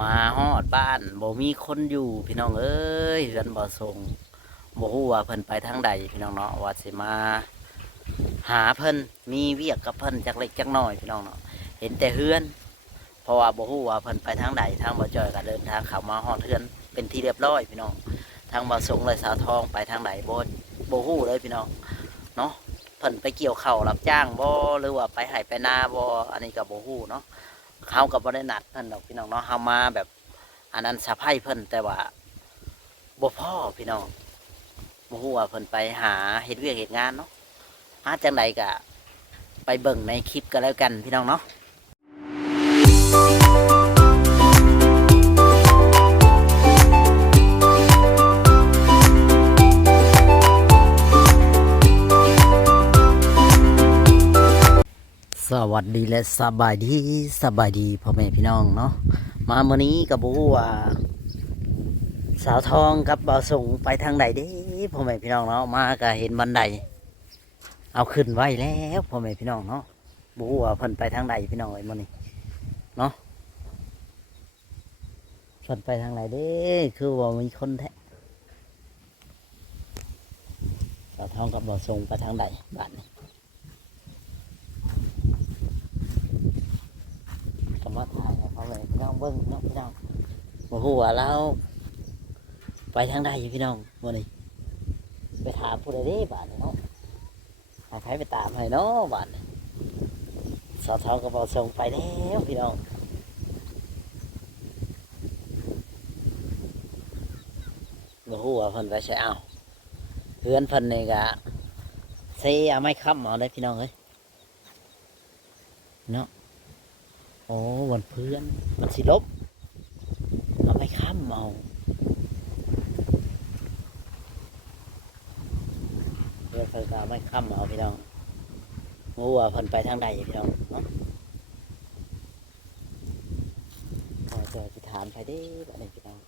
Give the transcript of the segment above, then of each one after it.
มาฮอดบ้านบ่มีคนอยู่พี่น้องเอ้ยเรือนบ่ส่งบ่ฮู้ว่าเพิ่นไปทางใดพี่น้องเนาะว่าสิมาหาเพิ่นมีเวียกกับเพิ่นจักเล็กจักน้อยพี่น้องเนาะเห็นแต่เฮือนเพราะว่าบ่ฮู้ว่าเพิ่นไปทางใดทางบ่จ้อยก็เดินทางเข้ามาฮอดเฮือนเป็นที่เรียบร้อยพี่น้องทางบ่สงเลยสาวทองไปทางใดบ่ฮู้เลยพี่น้องเนาะเพิ่นไปเกี่ยวข้าวรับจ้างบ่หรือว่าไปไร่ไปนาบ่อันนี้ก็บ่ฮู้เนาะ เขากับบ่ได้นัดเพิ่นดอกพี่น้องเนาะเขามาแบบอันนั้นสะพายเพิ่นแต่ว่าบ่พ่อพี่น้องบ่ฮู้ว่าเพิ่นไปหาเฮ็ดเวียกเฮ็ดงานเนาะหาจังใดก็ไปเบิ่งในคลิปก็แล้วกันพี่น้องเนาะสวัสดีและสบายดีพ่อแม่พี่น้องเนาะมามื้อนี้ก็บ่ฮู้ว่าสาวทองกับบ่าวสงไปทางใดเด้พ่อแม่พี่น้องเนาะมาก็เห็นบันไดเอาขึ้นไว้แล้วพ่อแม่พี่น้องเนาะบ่ฮู้ว่าเพิ่นไปทางใดพี่น้องเอ้ยมื้อนี้เนาะเพิ่นไปทางไหนเด้คือว่ามีคนแท้สาวทองกับบ่าวสงไปทางใดบ้านนี้ก็มาถ่ายให้พ่อแม่พี่น้องเบิ่งเนาะพี่น้องบ่ฮู้ว่าเราไปทางใดอยู่พี่น้องมื้อนี้ไปถามผู้ใดเด้บ้านนี้เนาะให้ใครไปตามให้เนาะบ้านนี้สาวทองกับบ่าวสงไปแล้วพี่น้องบ่ฮู้ว่าเพิ่นไปใช้เอาเพื่อนเพิ่นนี่ก็เซเอาไม้ค้ำเอาได้พี่น้องเอ้ยเนาะโอ้วันเพื่อนมันสิลบเอาไม้ค้ำเอาเพื่อนเพิ่นก็เอาไม้ค้ำเอาพี่น้องบ่ฮู้ว่าเพิ่นไปทางใดพี่น้องเนาะเดี๋ยวสิถามไปเด้บัดนี้พี่น้อง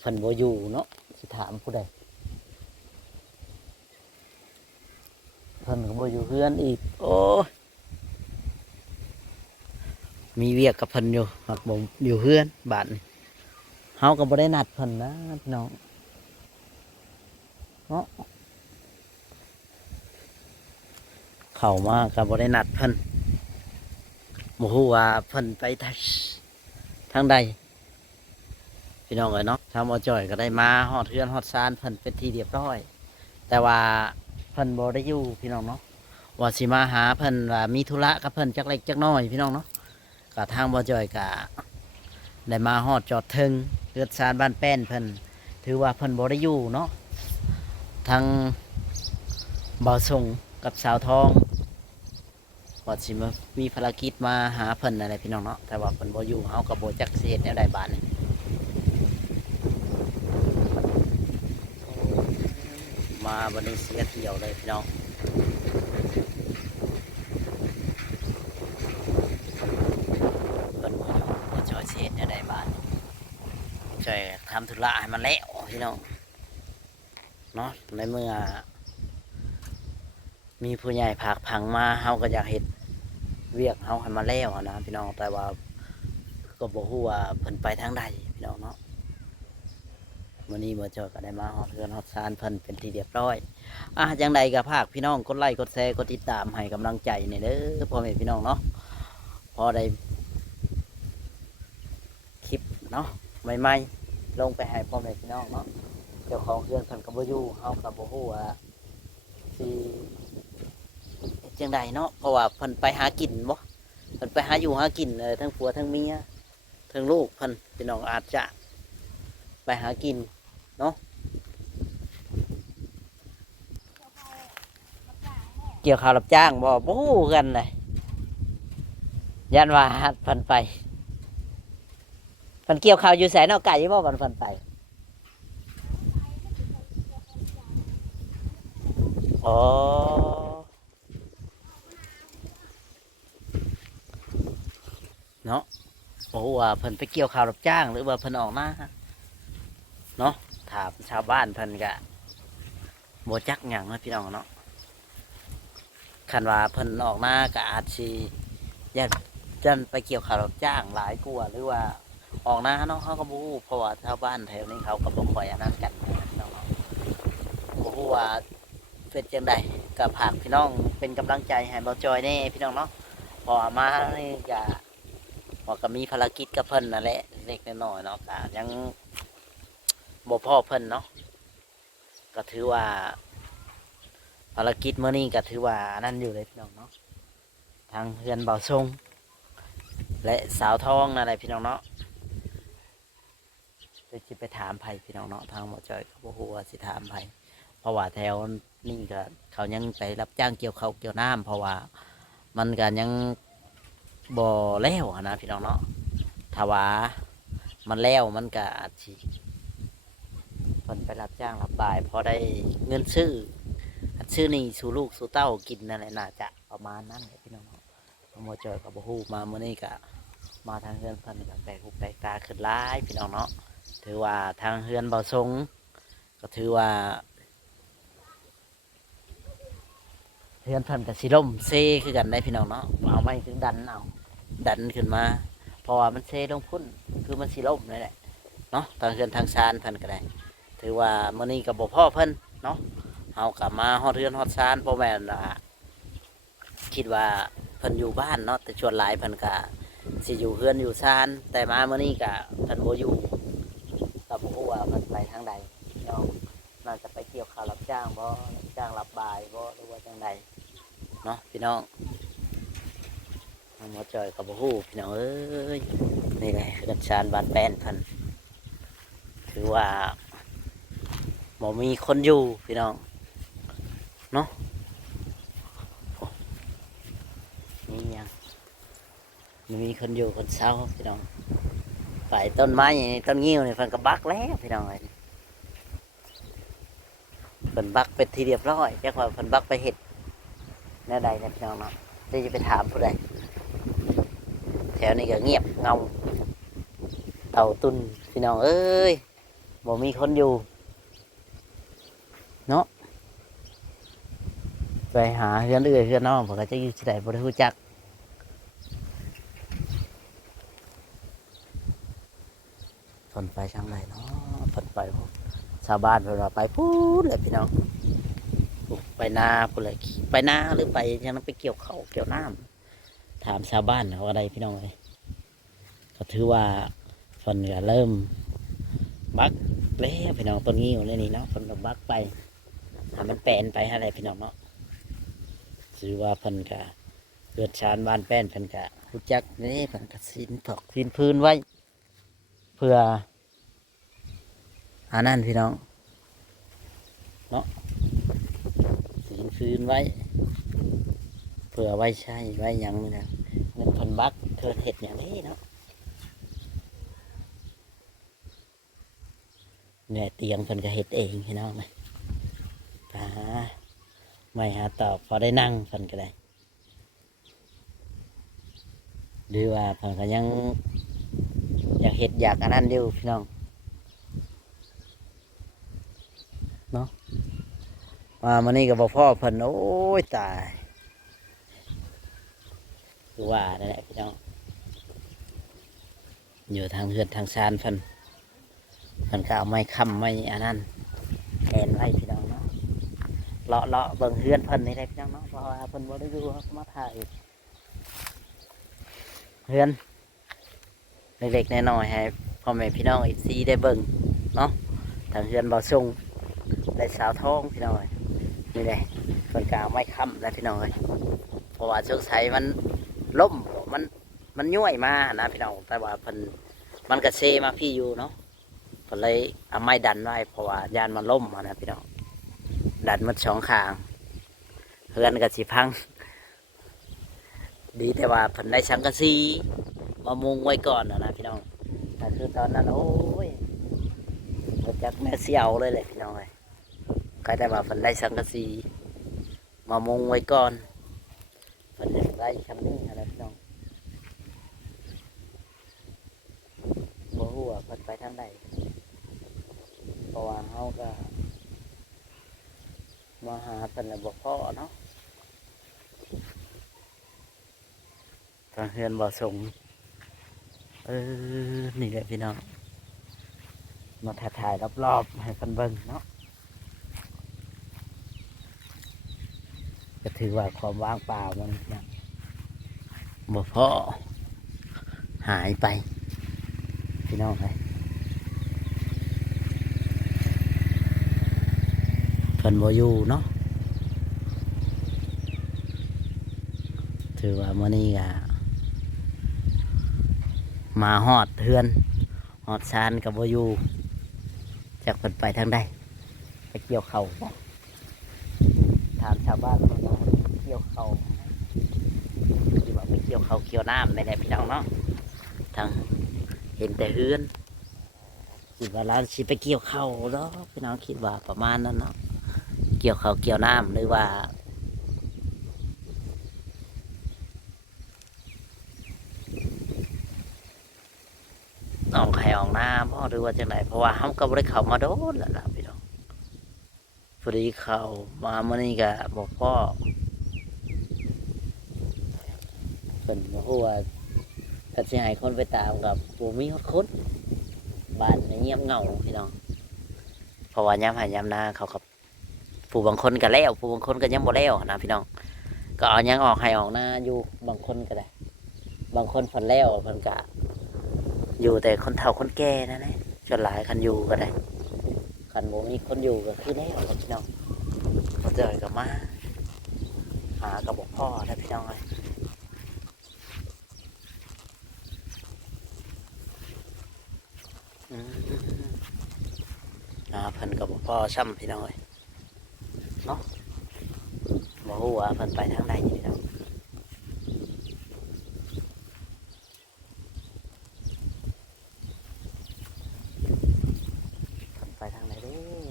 เพิ่นบ่อยู่เนาะสิถามผู้ใดเพิ่นก็บ่อยู่เพื่อนอีกโอ้ยมีเวียกกับเพิ่นอยู่หักบ่อยู่เพื่อนบ้านนี้เฮาก็บ่ได้นัดเพิ่นนะพี่น้องเนาะเข้ามาก็บ่ได้นัดเพิ่นบ่ฮู้ว่าเพิ่นไปทางใดพี่น้องเอ้ยเนาะทางบ่จ้อยก็ได้มาฮอดเฮือนฮอดซานเพิ่นเป็นที่เรียบร้อยแต่ว่าเพิ่นบ่ได้อยู่พี่น้องเนาะว่าสิมาหาเพิ่นว่ามีธุระกับเพิ่นจักเล็กจักน้อยพี่น้องเนาะก็ทางบ่จ้อยก็ได้มาฮอดจอดถึงเฮือนซานบ้านแป้นเพิ่นถือว่าเพิ่นบ่ได้อยู่เนาะทางบ่าวส่งกับสาวทองว่าสิมามีภารกิจมาหาเพิ่นอะไรพี่น้องเนาะแต่ว่าเพิ่นบ่อยู่เฮาก็บ่จักสิเฮ็ดแนวใดบาดนี้มาบัดนี้เสียเที่ยวเลยพี่น้องเพิ่นบ่อยู่บ่ช่วยสิเฮ็ดแนวใดบาดนี้ช่วยทำธุระให้มันแล้วพี่น้องเนาะในเมื่อมีผู้ใหญ่ผากผังมาเฮาก็อยากเฮ็ดเวียกเฮาให้มันแล้วนะพี่น้องแต่ว่าก็บ่ฮู้ว่าเพิ่นไปทางใดพี่น้องเนาะวันนี้บ่เจอก็ได้มาฮอดเรือนฮอดศาลเพิ่นเป็นที่เรียบร้อยจังใดก็ฝากพี่น้องกดไลค์กดแชร์กดติดตามให้กำลังใจนี่เด้อพ่อแม่พี่น้องเนาะพอได้คลิปเนาะใหม่ๆลงไปให้พ่อแม่พี่น้องเนาะเจ้าของเรือนเพิ่นก็บ่อยู่เฮาก็บ่ฮู้ว่าสิเฮ็ดจังใดเนาะเพราะว่าเพิ่นไปหากินบ่เพิ่นไปหาอยู่หากินทั้งผัวทั้งเมียทั้งลูกเพิ่นพี่น้องอาจจะไปหากินเนาะเกี่ยวข้าวรับจ้างบ่ฮู้กันเลยยันว่าเพิ่นไปเพิ่นเกี่ยวข้าวอยู่ไสเนาะไก่บ่เพิ่นไปอ๋อเนาะบ่ฮู้ว่าเพิ่นไปเกี่ยวข้าวรับจ้างหรือว่าเพิ่นออกมาเนาะถามชาวบ้านเพิ่นก็บ่จักหยังนะพี่น้องเนาะคันว่าเพิ่นออกมาก็อาจสิญาติ จันไปเกี่ยวข้าวรับจ้างหลายกว่าหรือว่าออกหน้าเนาะเขาก็บฮูเพราะว่าชาวบ้านแถวนี้เขาก็บ่ค่อยอันนั้นกันนะพี่น้องเนาะบ่ฮู้ว่าเป็นจังใดก็ฝากพี่น้องเป็นกำลังใจให้เบาจอยแน่พี่น้องเนาะพอมานี่ก็พอก็มีภารกิจกับเพิ่นนั่นแหละเล็กน้อยๆเนาะก็ยังบ่พอเพิ่นเนาะก็ถือว่าภารกิจมื้อนี้ก็ถือว่านั่นอยู่เลยพี่น้องเนาะทางเฮือนเบาทรงและสาวทองนั่นแหละพี่น้องเนาะจะไปถามไผพี่น้องเนาะทางหมอจอยก็บ่ฮู้ว่าสิถามไผเพราะว่าแถวนี่ก็เขายังไปรับจ้างเกี่ยวข้าวเกี่ยวน้ำเพราะว่ามันก็ยังบ่แล้วอะนะพี่น้องเนาะถ้าว่ามันแล้วมันก็อาจสิเพิ่นไปรับจ้างรับบ่ายพอได้เงินซื้อนี่สู่ลูกสู่เต้ากินนั่นแหละน่าจะประมาณนั้นแหละพี่น้องเนาะหมอจอยก็บ่ฮู้มามื้อนี้ก็มาทางเฮือนเพิ่นก็แปลกหูแปลกตาขึ้นหลายพี่น้องเนาะถือว่าทางเฮือนเบาทรงก็ถือว่าเฮือนเพิ่นก็สิล่มเซคือกันได้พี่น้องเนาะเอาไม้ถึงดันเอาดันขึ้นมาเพราะว่ามันเซลงพุ่นคือมันสิล่มนั่นแหละเนาะทางเฮือนทางซานเพิ่นก็ได้ถือว่ามื้อนี้ก็บ่พอเพิ่นเนาะเฮากลับมาฮอดเฮือนฮอดซานบ่แม่นว่าคิดว่าเพิ่นอยู่บ้านเนาะแต่ชวนหลายเพิ่นก็สิอยู่เฮือนอยู่ซานแต่มามื้อนี้ก็เพิ่นบ่อยู่ก็บ่ฮู้ว่าเพิ่นไปทางใดเนาะน่าจะไปเกี่ยวข้าวรับจ้างบ่รับจ้างรับบ่ายบ่หรือว่าจังใดเนาะพี่น้องหมอจอยก็บ่ฮู้พี่น้องเอ้ยนี่แหละเฮือนซานบ้านแป้นเพิ่นถือว่าบ่มีคนอยู่พี่น้องเนาะนี่ยังไม่มีคนอยู่คนเศร้าพี่น้องฝ่ายต้นไม้อย่างนี้ต้นงิ้วนี่เพิ่นก็บักแล้วพี่น้องเอ้ยเพิ่นบักเป็นทีเรียบร้อยจักว่าเพิ่นบักไปเฮ็ดแนวใดนะพี่น้องเนาะเดี๋ยวจะไปถามผู้ใดแถวนี้ก็เงียบเงาเต่าตุนพี่น้องเอ้ยบ่มีคนอยู่เนาะไปหาเฮือนเอื้อยเฮือนน้องเพิ่นก็จะอยู่ที่ใดบ่ได้รู้จักเพิ่นไปทางไหนเนาะเพิ่นไปพุ่นชาวบ้านเพิ่นว่าไปพูดเลยพี่น้องไปนาพุ่นเลยไปนาหรือไปยังนั้นไปเกี่ยวข้าวเกี่ยวน้ำถามชาวบ้านเขาอะไรพี่น้องเลยก็ถือว่าเพิ่นก็เริ่มบักแล้วพี่น้องต้นงิ้วเลยนี่เนาะเพิ่นก็บักไปถ้ามันแปลนไปอะไรพี่น้องเนาะถือว่าเพิ่นก็เกิดชานบ้านแป้นเพิ่นก็รู้จักนี่เพิ่นก็สินถอกสินพื้นไว้เพื่ออันนั้นพี่น้องเนาะสินพื้นไว้เพื่อไว้ใช้ไว้หยังนี่นะเงินเพิ่นบักเธอเฮ็ดอย่างนี้เนาะเนี่ยเตียงเพิ่นก็เฮ็ดเองพี่น้องนะหาไม่หาตอบพอได้นั่งเพิ่นก็ได้หรือว่าเพิ่นก็ยังอยากเฮ็ดอยากอันนั้นอยู่พี่น้องเนาะมามื้อนี้ก็บ่พอเพิ่นโอ้ยตายคือว่านั่นแหละพี่น้องอยู่ทางเฮือนทางซานเพิ่นก็เอาไม้ค้ำไม้อันนั้นแทนไว้พี่น้องเนาะเลาะเบิ่งเฮือนเพิ่นนี่ได้พี่น้องเนาะเพราะว่าเพิ่นบ่ได้อยู่เขาก็มาถ่ายเฮือนเล็กๆน้อยๆให้พ่อแม่พี่น้องFCได้เบิ่งเนาะทางเฮือนเบาส่งได้สาวทองพี่น้องนี่แหละเพิ่นก็เอาไม้ค้ำแล้วพี่น้องเอ้ยเพราะว่าสงสัยมันล่มมันมันย่วยมานะพี่น้องแต่ว่าเพิ่นมันก็เซมาพี่อยู่เนาะเพิ่นเลยเอาไม้ดันไว้เพราะว่ายานมันล่มนะพี่น้องดันมันสองข้างเฮือนก็สิพังดีแต่ว่าเพิ่นได้สังกะสีมามุงไว้ก่อนนะพี่น้องแต่คือตอนนั้นโอ้ยจากแม่เสี่ยวเลยแหละพี่น้องเลยก็ได้ว่าเพิ่นได้สังกะสีมามุงไว้ก่อนเพิ่นได้ชั้นนี้อะไรพี่น้องบ่ฮู้ว่าเพิ่นไปทางใดเพราะว่าเฮาก็มาหาเพิ่นแล้วบ่พอเนาะทาง เฮือนบ่สงนี่แหละพี่น้องมาถ่ายรอบๆให้เพิ่นเบิ่งเนาะก็ถือว่าความว่างเปล่ามันเนี่ยบ่พอหายไปพี่น้องเลยเพิ่นบ่อยู่เนาะถือว่ามื้อนี้ก็มาฮอดเฮือนฮอดชานกับบ่อยู่จักเพิ่นไปทางใดไปเกี่ยวข้าวบ่ถามชาวบ้านว่าเกี่ยวข้าวที่ว่าไปเกี่ยวข้าวเกี่ยวน้ำนี่แหละพี่น้องเนาะทางเห็นแต่เฮือนคิดว่าร้านสิไปเกี่ยวข้าวเนาะพี่น้องคิดว่าประมาณนั้นเนาะเกี่ยวข้าวเกี่ยวน้ำหรือว่าออกไข่ออกน้ำพ่อหรือว่าจังไหนเพราะว่าเขาก็บ่ได้เข้ามาโดนแล้วล่ะพี่น้องพอดีเข้ามาเมื่อนี้ก็บอกพ่อเป็นเพราะว่าถ้าสิให้คนไปตามกับบ่มีคนบ้านเงียบเหงาพี่น้องเพราะว่ายามให้ยามนาเขากับผู้บางคนก็แล้วผู้บางคนก็ยังบ่แล้วนะพี่น้องก็เอายังออกให้ออกหน้าอยู่บางคนก็ได้บางคนฝันแล้วเพิ่นก็อยู่แต่คนเฒ่าคนแก่นั่นแหละส่วนหลายคันอยู่ก็ได้คันบ่มีคนอยู่ก็คือแล้วล่ะพี่น้องเขาเจอก็มาหากับบอกพ่อนะพี่น้องเลยเพิ่นกับบอกพ่อซ้ำพี่น้องเลยเนาะบ่ฮู้ว่าเพิ่นไปทางใดพี่น้องเพิ่นไปทางไหนเด้อ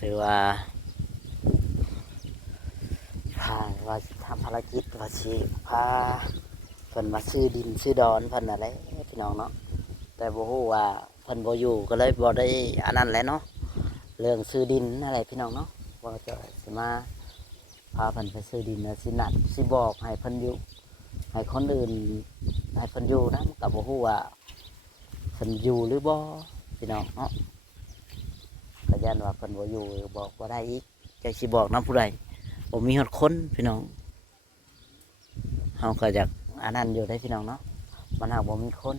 ถือว่าพาว่าทำภารกิจว่าสิพาเพิ่นมาซื้อดินซื้อดอนเพิ่นอะไรพี่น้องเนาะแต่บ่ฮู้ว่าเพิ่นบ่อยู่ก็เลยบ่ได้อันนั้นแหละเนาะเรื่องซื้อดินอะไรพี่น้องเนาะว่าจะสิมาพาเพิ่นไปซื้อดินนะสินัดสิบอกให้เพิ่นอยู่ให้คนอื่นให้เพิ่นอยู่นะก็บ่ฮู้ว่าเพิ่นอยู่หรือบ่พี่น้องเนาะก็ยันว่าเพิ่นบ่อยู่บอกบ่ได้อีกจักสิบอกนำผู้ใดบ่มีฮอดคนพี่น้องเฮาก็อยากอันนั้นอยู่ได้พี่น้องเนาะมันหากบ่มีคน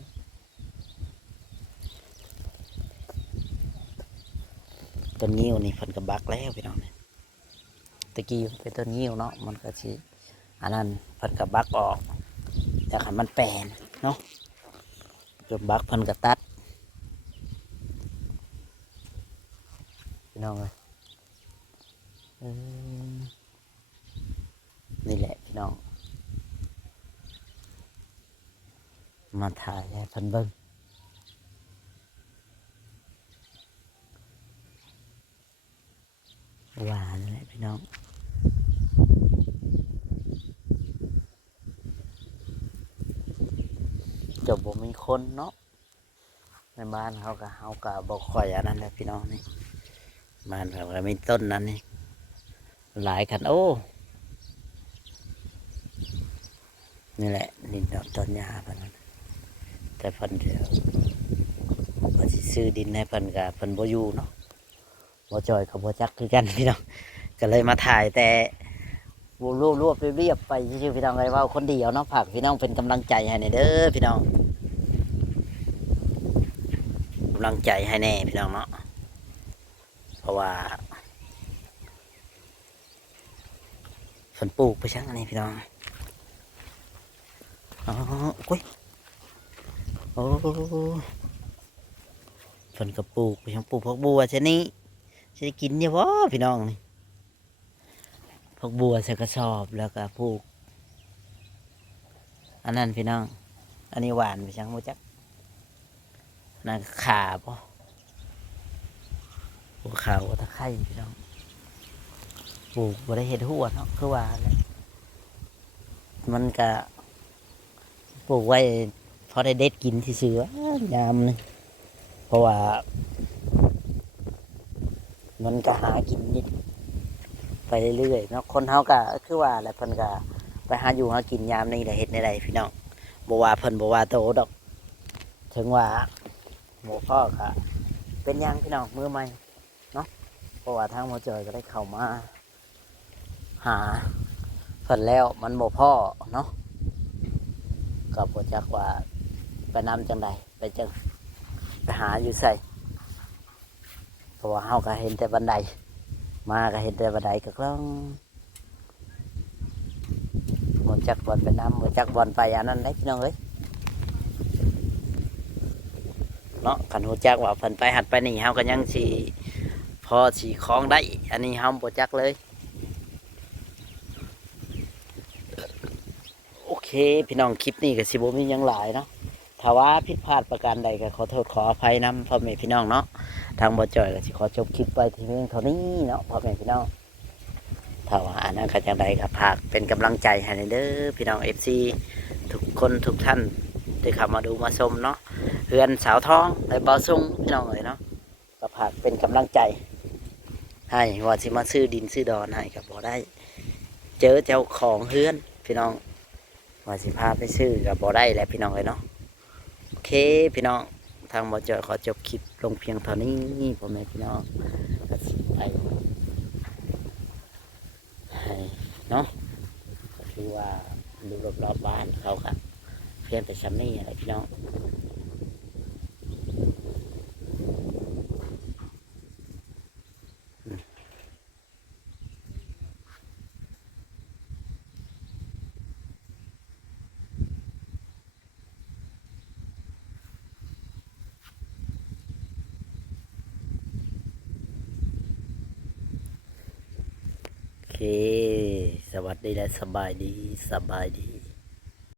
ต้นงิ้วนี่เพิ่นก็บักแล้วพี่น้องตะกี้เป็นต้นงิ้วเนาะมันก็สิอันนั้นเพิ่นก็บักออกจากให้มันแปลนเนาะจนบักเพิ่นก็ตัดพี่น้องเลยนี่แหละพี่น้องมาถ่ายให้เพิ่นเบิ่งหวานแหละพี่น้องจบบ่มีคนเนาะในบ้านเขาก็บอกข่อยอันนั้นแหละพี่น้องนี่บ้านเขาก็มีต้นนั้นนี่หลายคันโอ้นี่แหละนี่ต้นหญ้าเพิ่นแต่เพิ่นเดี๋ยวเพิ่นสิซื้อดินให้เพิ่นก็เพิ่นบ่อยู่เนาะบ่จอยกับบ่จักคือกันพี่น้องก็เลยมาถ่ายแต่รวบเรียบไปชื่อพี่น้องเลยว่าคนเดียวเนาะฝากพี่น้องเป็นกำลังใจให้ในเด้อพี่น้องกำลังใจให้แน่พี่น้องเนาะเพราะว่าฝนปลูกไปช่างอันนี้พี่น้องอ๋อกุ้ยโอ้ฝนกระปลูกไปช่างปลูกพวกบัวชนิดจะกินเนี่ยบ่พี่น้องนี่พวกบัวใส่กระสอบแล้วก็ปลูกอันนั้นพี่น้องอันนี้หวานไปช่างโมจักนั่นขาป่ะปลูกขาวตะไคร้พี่น้องปลูกบริเห็ดหัวเนาะคือว่าเลยมันก็ปลูกไว้พอได้เด็ดกินที่เสือยามนึงเพราะว่ามันก็หากินนิดไปเรื่อยๆเนาะคนเฮาก็คือว่าอะไรเพิ่นก็ ไปหาอยู่หากินยามนี้แหละเฮ็ดในใดพี่น้องบ่ว่าเพิ่นบ่ว่าโตดอกถึงว่าหมู่พ่อก็เป็นหยังพี่น้องมือใหม่เนาะเพราะว่าทางหมอจอยก็ได้เข้ามาหาเพิ่นแล้วมันบ่พอเนาะก็บ่จักว่าไปนำจังใดไปจังไปหาอยู่ใส่เพราะว่าเฮาก็เห็นแต่บันไดมาก็เห็นแต่บันไดก็ต้องบ่จักบอลไปนำบ่จักบอลไปอันนั้นได้พี่น้องเอ้ยเนาะคันฮู้จักว่าเพิ่นไปหัดไปนี่เฮาก็ยังสิพอสิคล้องได้อันนี้เฮาบ่จักเลยโอเคพี่น้องคลิปนี้ก็สิบ่มีหยังหลายเนาะถ้าว่าผิดพลาดประการใดก็ขอโทษขออภัยนำพ่อแม่พี่น้องเนาะทางบ่จ่อยก็สิขอจบคลิปไว้ที่เพียงเท่านี้เนาะพ่อแม่พี่น้องถ้าว่าอันนั้นก็จังใดก็ฝากเป็นกำลังใจให้เด้อพี่น้อง FC ทุกคนทุกท่านที่เข้ามาดูมาชมเนาะเฮือนสาวทองและบ่าวซุงพี่น้องเอ้ยเนาะก็ฝากเป็นกำลังใจให้ว่าสิมาซื้อดินซื้อดอนให้ก็บ่ได้เจอเจ้าของเฮือนพี่น้องว่าสิพาไปซื้อก็บ่ได้แหละพี่น้องเอ้ยเนาะโอเคพี่น้องทางบ่จอยขอจบคลิปลงเพียงเท่านี้พ่อแม่พี่น้องก็สิไปให้เนาะก็คือว่าดูรอบๆบ้านเขาครับเพียงแต่ชั้นนี้อะไรพี่น้องโอเคสวัสดีและสบายดีสบายดี